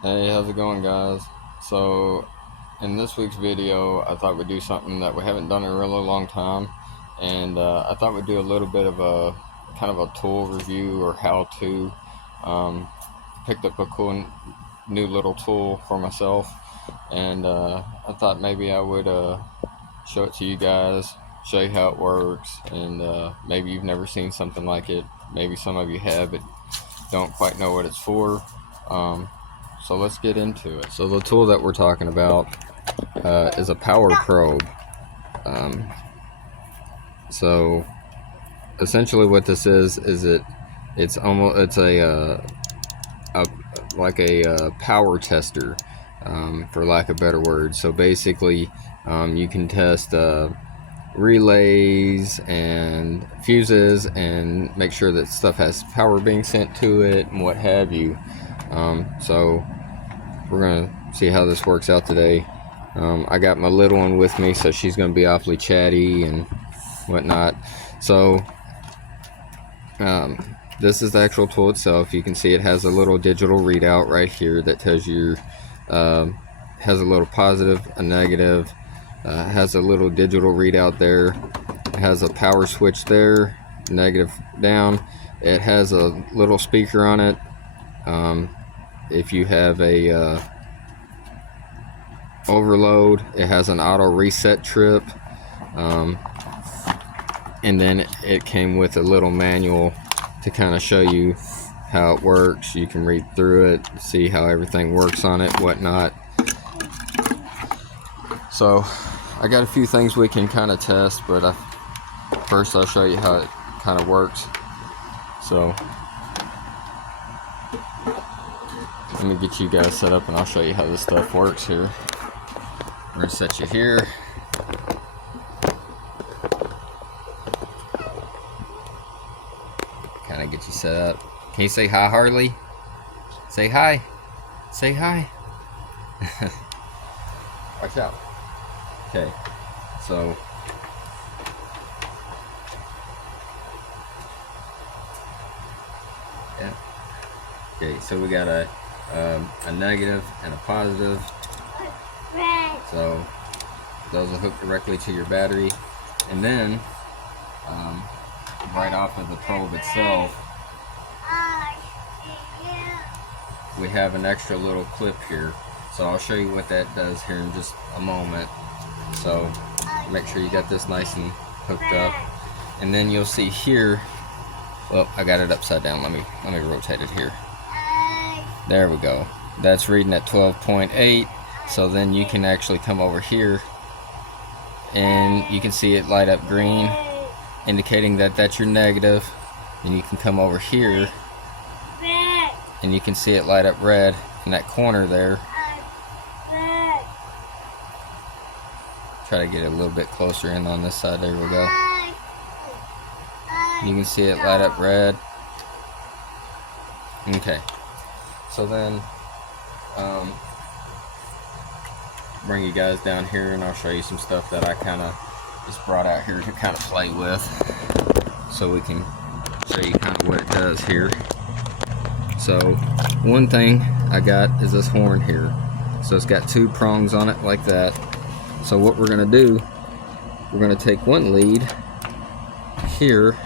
Hey, how's it going, guys? So, in this week's video, I thought we'd do something that we haven't done in a really long time, and I thought we'd do a little bit of a kind of a tool review or how-to. Picked up a cool new little tool for myself, and I thought maybe I would show it to you guys, show you how it works, and maybe you've never seen something like it. Maybe some of you have, but don't quite know what it's for. So let's get into it. So the tool that we're talking about is a power probe. So essentially what this is it's like a power tester, for lack of a better word. So basically you can test relays and fuses and make sure that stuff has power being sent to it and what have you. So we're gonna see how this works out today. I got my little one with me, so she's gonna be awfully chatty and whatnot. So this is the actual tool itself. You can see it has a little digital readout right here that tells you has a little positive, a negative, has a little digital readout there. It has a power switch there, negative down. It has a little speaker on it. If you have a overload, it has an auto reset trip, and then it came with a little manual to kind of show you how it works. You can read through it, see how everything works on it, whatnot. So I got a few things we can kind of test, but first I'll show you how it kind of works. So let me get you guys set up and I'll show you how this stuff works here. We're gonna set you here. Kind of get you set up. Can you say hi, Harley? Say hi. Say hi. Watch out. Okay, so yeah. Okay, so we got a negative and a positive. So those will hook directly to your battery, and then right off of the probe itself, we have an extra little clip here. So I'll show you what that does here in just a moment. So make sure you got this nice and hooked up, and then you'll see here. Well, I got it upside down. Let me rotate it here. There we go. That's reading at 12.8. So then you can actually come over here and you can see it light up green, indicating that that's your negative. And you can come over here and you can see it light up red in that corner there. Try to get it a little bit closer in on this side. There we go. You can see it light up red. Okay. So then bring you guys down here and I'll show you some stuff that I kind of just brought out here to kind of play with, so we can show you kind of what it does here. So one thing I got is this horn here. So it's got two prongs on it like that. So what we're going to do, we're going to take one lead here,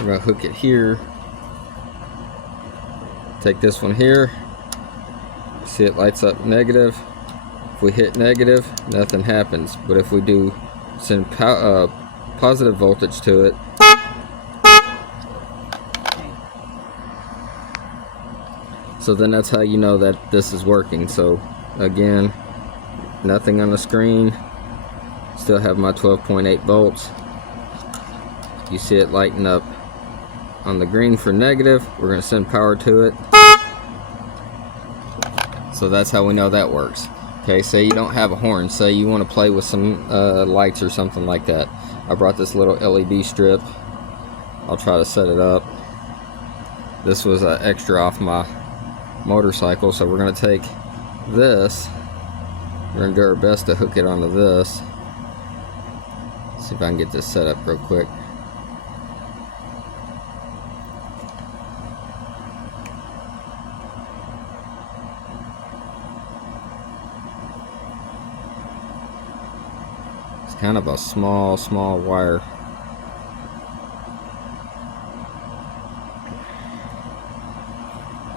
we're going to hook it here, take this one here, see it lights up negative. If we hit negative, nothing happens, but if we do send positive voltage to it, so then that's how you know that this is working. So again, nothing on the screen, still have my 12.8 volts. You see it lighting up on the green for negative. We're going to send power to it. So that's how we know that works. Okay, say you don't have a horn, say you want to play with some lights or something like that. I brought this little LED strip. I'll try to set it up. This was an extra off my motorcycle, so we're going to take this. We're going to do our best to hook it onto this. See if I can get this set up real quick. kind of a small wire.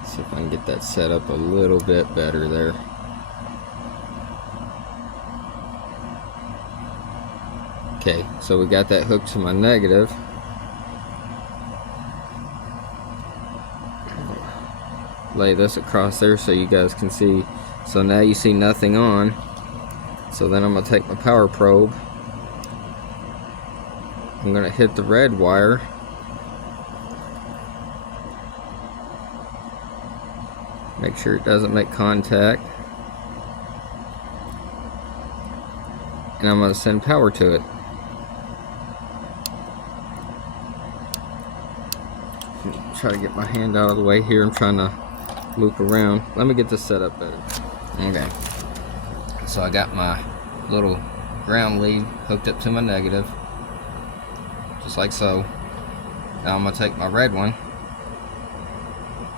See if I can get that set up a little bit better there. Okay, so we got that hooked to my negative. Lay this across there so you guys can see. So now you see nothing on. So then I'm going to take my power probe. I'm going to hit the red wire. Make sure it doesn't make contact. And I'm going to send power to it. Try to get my hand out of the way here. I'm trying to loop around. Let me get this set up better. Okay. So I got my little ground lead hooked up to my negative. Just like so. Now I'm going to take my red one.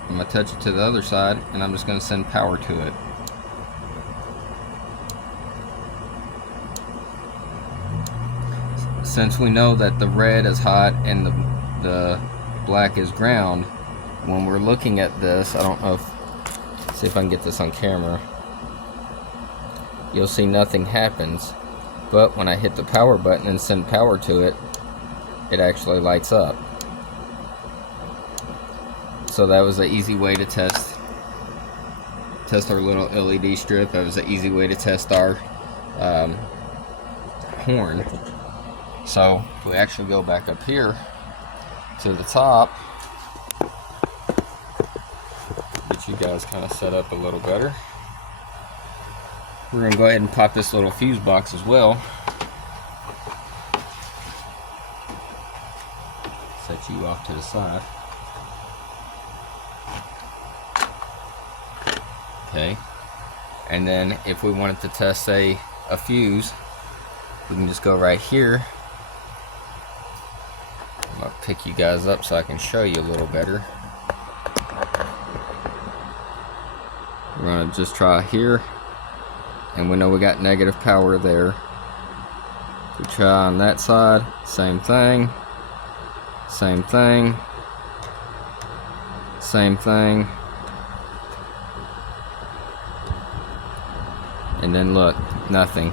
I'm going to touch it to the other side, and I'm just going to send power to it. Since we know that the red is hot and the black is ground, when we're looking at this, I don't know if, see if I can get this on camera, you'll see nothing happens, but when I hit the power button and send power to it, it actually lights up. So that was an easy way to test our little LED strip. That was an easy way to test our horn. So if we actually go back up here to the top, get you guys kind of set up a little better. We're going to go ahead and pop this little fuse box as well. Set you off to the side. Okay, and then if we wanted to test, say, a fuse, we can just go right here. I'm going to pick you guys up so I can show you a little better. We're going to just try here, and we know we got negative power there. We try on that side, same thing, same thing, same thing. And then look, nothing.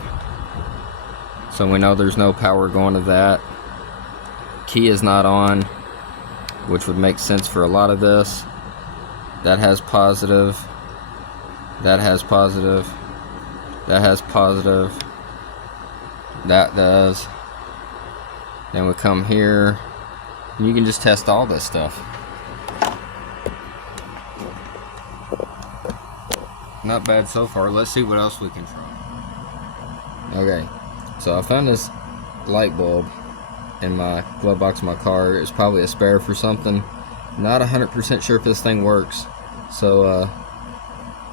So we know there's no power going to that. Key is not on, which would make sense for a lot of this. That has positive. That has positive. That has positive. That does. Then we come here. And you can just test all this stuff. Not bad so far. Let's see what else we can try. Okay, so I found this light bulb in my glove box of my car. It's probably a spare for something. Not 100% sure if this thing works. So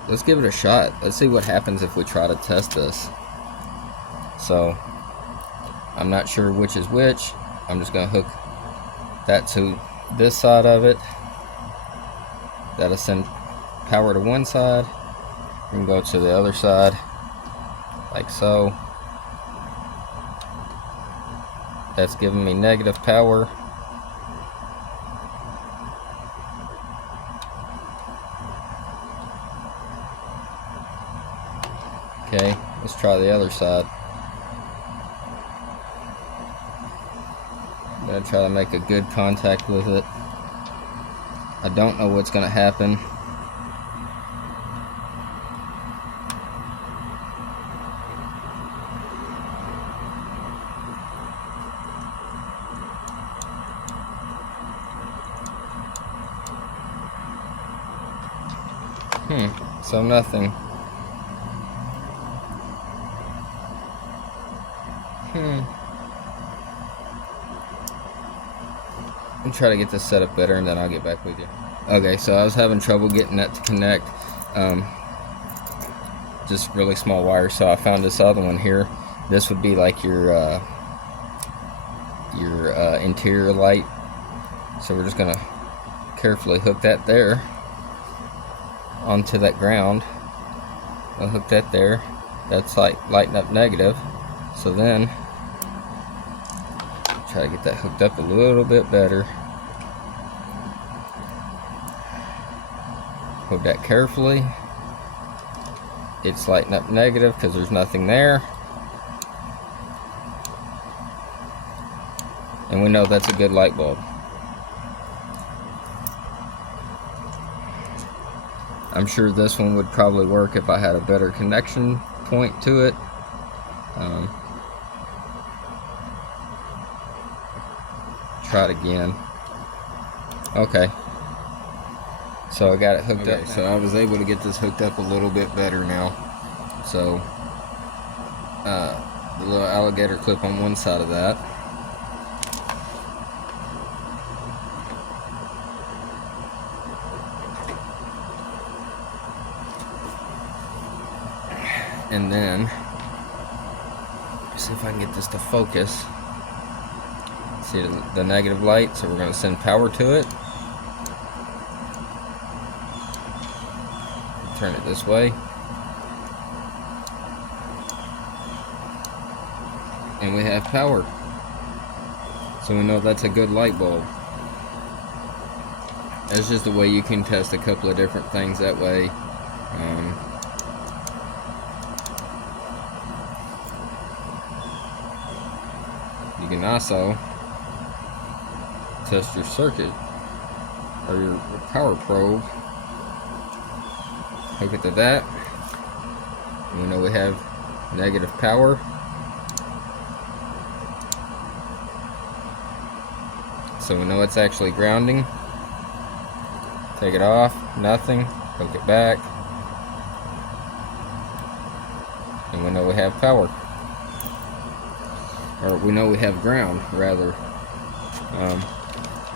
let's give it a shot. Let's see what happens if we try to test this. So I'm not sure which is which. I'm just going to hook that to this side of it. That'll send power to one side. We can go to the other side, like so. That's giving me negative power. Okay, let's try the other side. I'm going to try to make a good contact with it. I don't know what's going to happen. So nothing. I'll try to get this set up better and then I'll get back with you. Okay, so I was having trouble getting that to connect. Just really small wire, so I found this other one here. This would be like your interior light. So we're just gonna carefully hook that there onto that ground. I'll hook that there. That's like lighting up negative. So then Try to get that hooked up a little bit better. Hold that carefully. It's lighting up negative because there's nothing there. And we know that's a good light bulb. I'm sure this one would probably work if I had a better connection point to it. Try it again. Okay. So I got it hooked up. So I was able to get this hooked up a little bit better now. So the little alligator clip on one side of that. And then, see if I can get this to focus. See the negative light, so we're going to send power to it. Turn it this way. And we have power. So we know that's a good light bulb. That's just a way you can test a couple of different things that way. You can also test your circuit or your power probe. Hook it to that. And we know we have negative power. So we know it's actually grounding. Take it off, nothing. Hook it back. And we know we have power. Or we know we have ground, rather.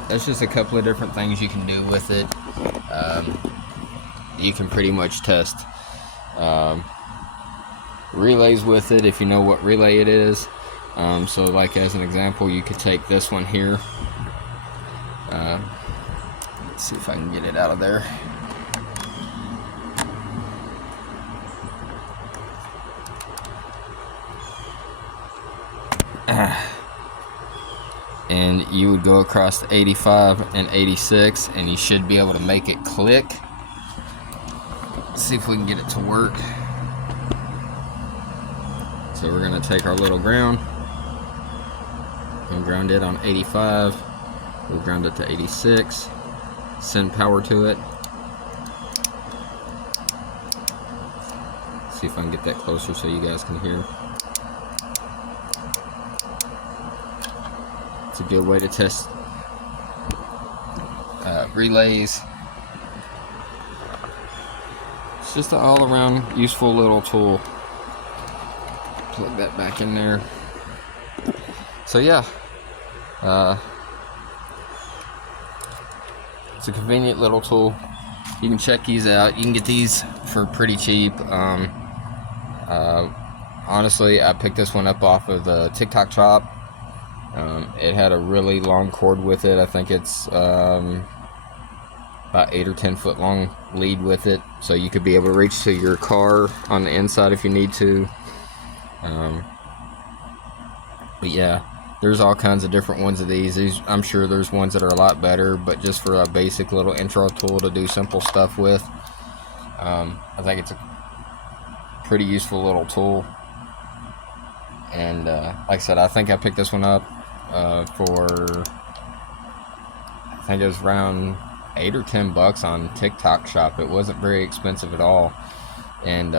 That's just a couple of different things you can do with it. You can pretty much test relays with it if you know what relay it is. So like as an example, you could take this one here. Let's see if I can get it out of there. And you would go across the 85 and 86 and you should be able to make it click. Let's see if we can get it to work. So we're going to take our little ground and ground it on 85. We'll ground it to 86. Send power to it. See if I can get that closer so you guys can hear. It's a good way to test relays. It's just an all-around useful little tool. Plug that back in there. So yeah, it's a convenient little tool. You can check these out. You can get these for pretty cheap. Honestly, I picked this one up off of the TikTok shop. It had a really long cord with it. I think it's about 8 or 10 foot long lead with it, so you could be able to reach to your car on the inside if you need to. But yeah, there's all kinds of different ones of these. I'm sure there's ones that are a lot better, but just for a basic little intro tool to do simple stuff with, I think it's a pretty useful little tool. And like I said, I think I picked this one up for, I think it was around 8 or 10 bucks on TikTok shop. It wasn't very expensive at all. And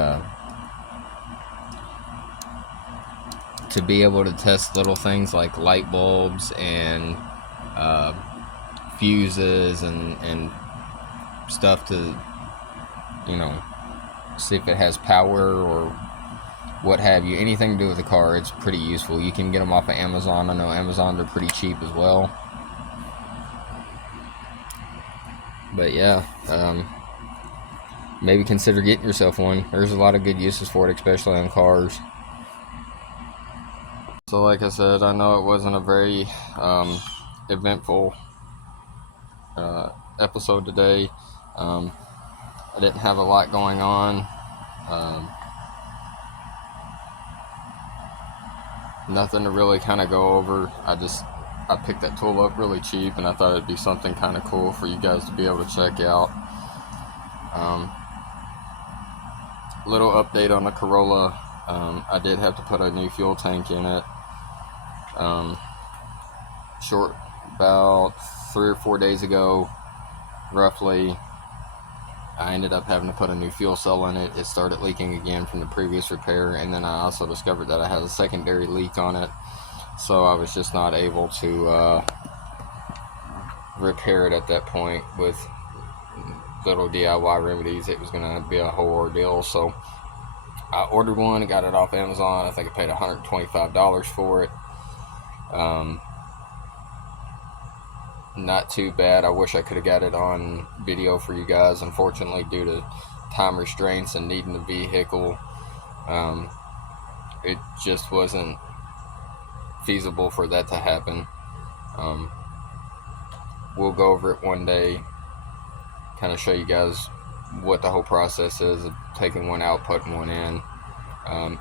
to be able to test little things like light bulbs and fuses and stuff to, you know, see if it has power or what have you, anything to do with the car, it's pretty useful. You can get them off of Amazon. I know Amazon, they're pretty cheap as well. But yeah, maybe consider getting yourself one. There's a lot of good uses for it, especially on cars. So like I said, I know it wasn't a very eventful episode today. I didn't have a lot going on. Nothing to really kind of go over. I just I picked that tool up really cheap, and I thought it'd be something kind of cool for you guys to be able to check out. Little update on the Corolla. I did have to put a new fuel tank in it. About 3 or 4 days ago, roughly, I ended up having to put a new fuel cell in it. It started leaking again from the previous repair, and then I also discovered that I had a secondary leak on it, so I was just not able to repair it at that point with little DIY remedies. It was going to be a whole ordeal, so I ordered one and got it off Amazon. I think I paid $125 for it. Not too bad. I wish I could have got it on video for you guys. Unfortunately, due to time restraints and needing the vehicle, it just wasn't feasible for that to happen. We'll go over it one day, kind of show you guys what the whole process is of taking one out, putting one in.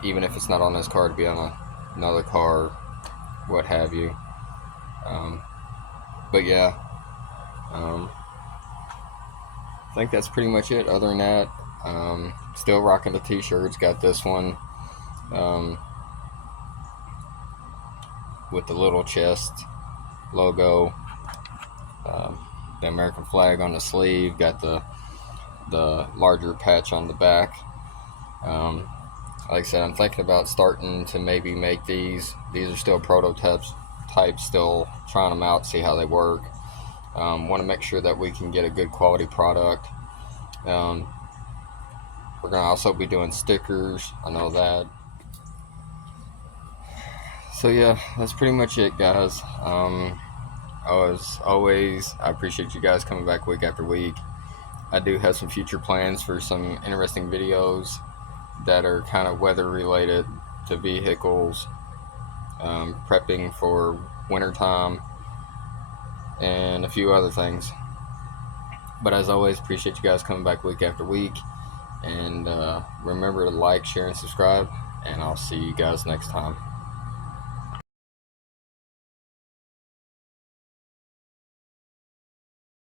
Even if it's not on this car, to be on another car, what have you. But yeah, I think that's pretty much it. Other than that, still rocking the t-shirts. Got this one with the little chest logo, the American flag on the sleeve, got the larger patch on the back. Like I said, I'm thinking about starting to maybe make these. These are still prototypes, still trying them out, see how they work. Want to make sure that we can get a good quality product. We're going to also be doing stickers, I know that. So yeah, that's pretty much it, guys. As always, I appreciate you guys coming back week after week. I do have some future plans for some interesting videos that are kind of weather related to vehicles, prepping for wintertime, and a few other things. But as always, appreciate you guys coming back week after week. And remember to like, share, and subscribe. And I'll see you guys next time.